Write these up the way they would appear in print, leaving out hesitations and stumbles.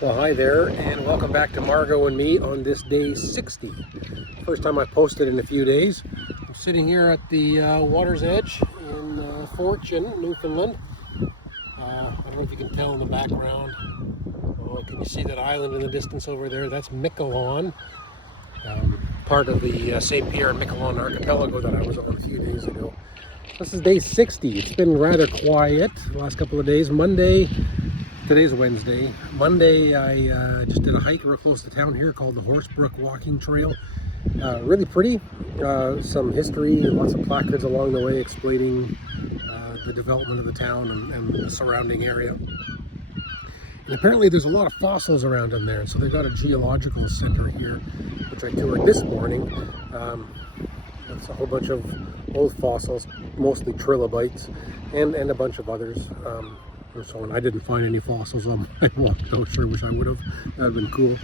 Well, hi there, and welcome back to Margot and me on this day 60. First time I posted in a few days. I'm sitting here at the water's edge in Fortune, Newfoundland. I don't know if you can tell in the background. Oh, can you see that island in the distance over there? That's Miquelon, part of the St. Pierre and Miquelon archipelago that I was on a few days ago. This is day 60. It's been rather quiet the last couple of days. Today's Wednesday. Monday, I just did a hike real close to town here called the Horsebrook Walking Trail. Really pretty. Some history, lots of placards along the way explaining the development of the town and the surrounding area. And apparently there's a lot of fossils around in there. So they've got a geological center here, which I toured this morning. It's a whole bunch of old fossils, mostly trilobites, and a bunch of others. So I didn't find any fossils on my walk, though. Sure wish I would have. That would have been cool.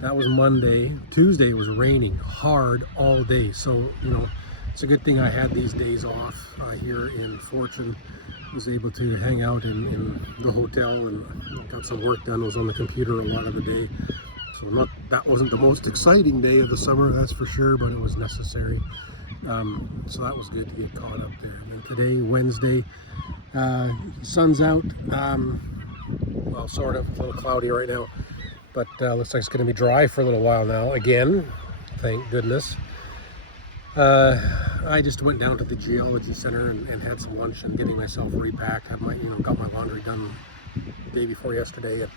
That was Monday. Tuesday was raining hard all day. So, it's a good thing I had these days off here in Fortune. Was able to hang out in the hotel and got some work done. Was on the computer a lot of the day. So that wasn't the most exciting day of the summer, that's for sure, but it was necessary. So that was good to get caught up there. And then today, Wednesday, sun's out. Well, sort of. It's a little cloudy right now, but looks like it's going to be dry for a little while now. Again, thank goodness. I just went down to the geology center and had some lunch and getting myself repacked. Had got my laundry done the day before yesterday.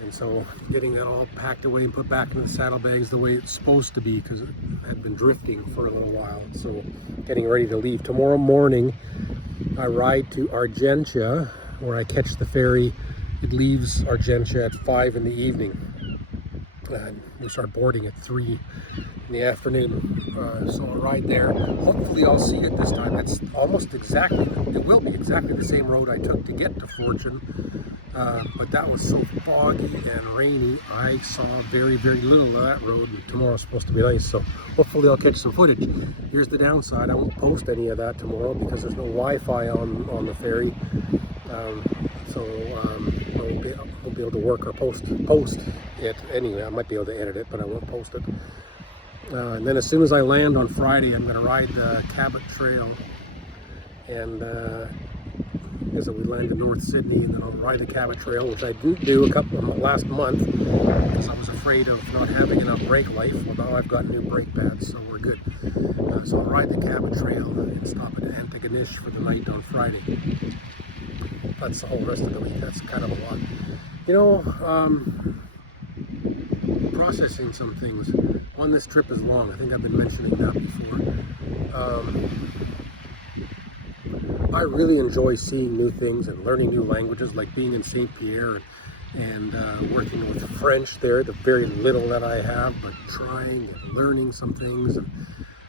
And so getting that all packed away and put back into the saddlebags the way it's supposed to be, because it had been drifting for a little while. So getting ready to leave. Tomorrow morning I ride to Argentia, where I catch the ferry. It leaves Argentia at 5 in the evening. And we start boarding at 3 in the afternoon. So I'll ride there. Hopefully I'll see it this time. It will be exactly the same road I took to get to Fortune. But that was so foggy and rainy, I saw very, very little of that road. And tomorrow's supposed to be nice, so hopefully I'll catch some footage. Here's the downside: I won't post any of that tomorrow because there's no Wi-Fi on the ferry. So I won't be able to work or post it anyway. I might be able to edit it, but I won't post it. And then as soon as I land on Friday, I'm going to ride the Cabot Trail, and as we land in North Sydney, and then I'll ride the Cabot Trail, which I didn't do last month because I was afraid of not having enough brake life. Well, now I've got new brake pads, so we're good. So I'll ride the Cabot Trail and stop at Antigonish for the night on Friday. That's the whole rest of the week. That's kind of a lot. Processing some things. One, this trip is long. I think I've been mentioning that before. I really enjoy seeing new things and learning new languages, like being in St. Pierre and working with French there, the very little that I have, but trying and learning some things, and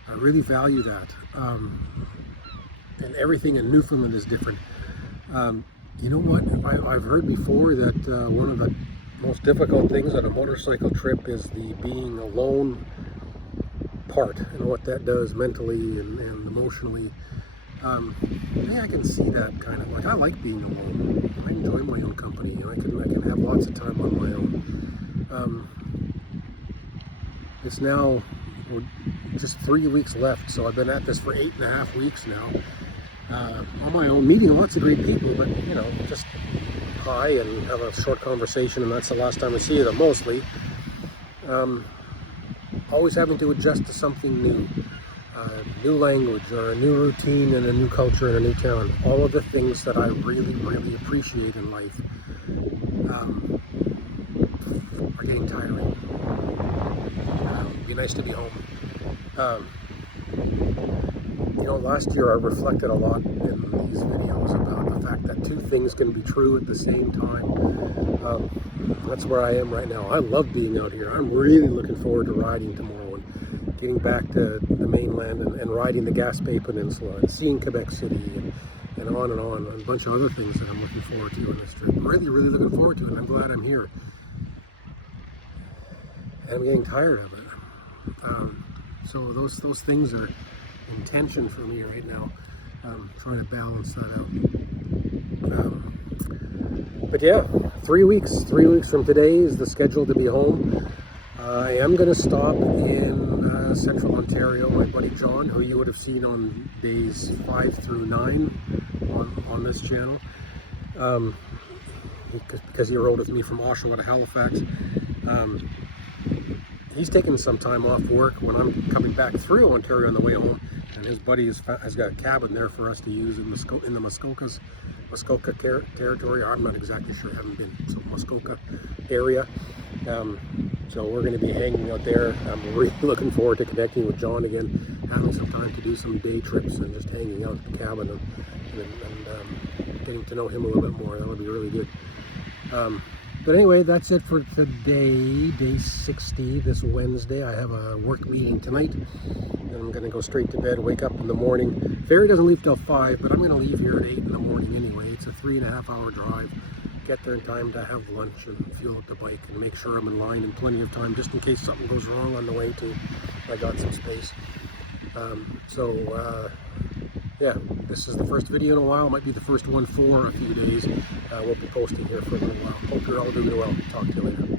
I really value that. And everything in Newfoundland is different. You know what? I've heard before that one of the most difficult things on a motorcycle trip is the being alone part, and what that does mentally and emotionally. Yeah, I can see that kind of. Like, I like being alone. I enjoy my own company. I can have lots of time on my own. It's now just 3 weeks left, so I've been at this for 8.5 weeks now. On my own, meeting lots of great people, but just hi and have a short conversation, and that's the last time I see them mostly. Always having to adjust to something new. New language or a new routine and a new culture in a new town. All of the things that I really, really appreciate in life are getting tiring. It'd be nice to be home. Last year I reflected a lot in these videos about the fact that two things can be true at the same time. That's where I am right now. I love being out here. I'm really looking forward to riding tomorrow and getting back to the mainland and riding the Gaspé Peninsula and seeing Quebec City and on and on, and a bunch of other things that I'm looking forward to on this trip. Really, really looking forward to it, and I'm glad I'm here. And I'm getting tired of it. So those things are in tension for me right now. Trying to balance that out. But yeah, 3 weeks. 3 weeks from today is the schedule to be home. I am going to stop in Central Ontario. My buddy John, who you would have seen on days 5 through 9 on this channel, because he rode with me from Oshawa to Halifax. He's taking some time off work when I'm coming back through Ontario on the way home, and his buddy has got a cabin there for us to use in the Muskoka territory. I'm not exactly sure, I haven't been to Muskoka area. So we're going to be hanging out there. I'm really looking forward to connecting with John again, having some time to do some day trips and just hanging out at the cabin and getting to know him a little bit more. That would be really good. But anyway, that's it for today, day 60, this Wednesday. I have a work meeting tonight, and I'm going to go straight to bed, wake up in the morning. Ferry doesn't leave till 5, but I'm going to leave here at 8 in the morning anyway. It's a 3.5-hour drive. Get there in time to have lunch and fuel up the bike and make sure I'm in line in plenty of time, just in case something goes wrong on the way too. I got some space. Yeah, this is the first video in a while. It might be the first one for a few days. We'll be posting here for a little while. Hope you're all doing well. Talk to you later.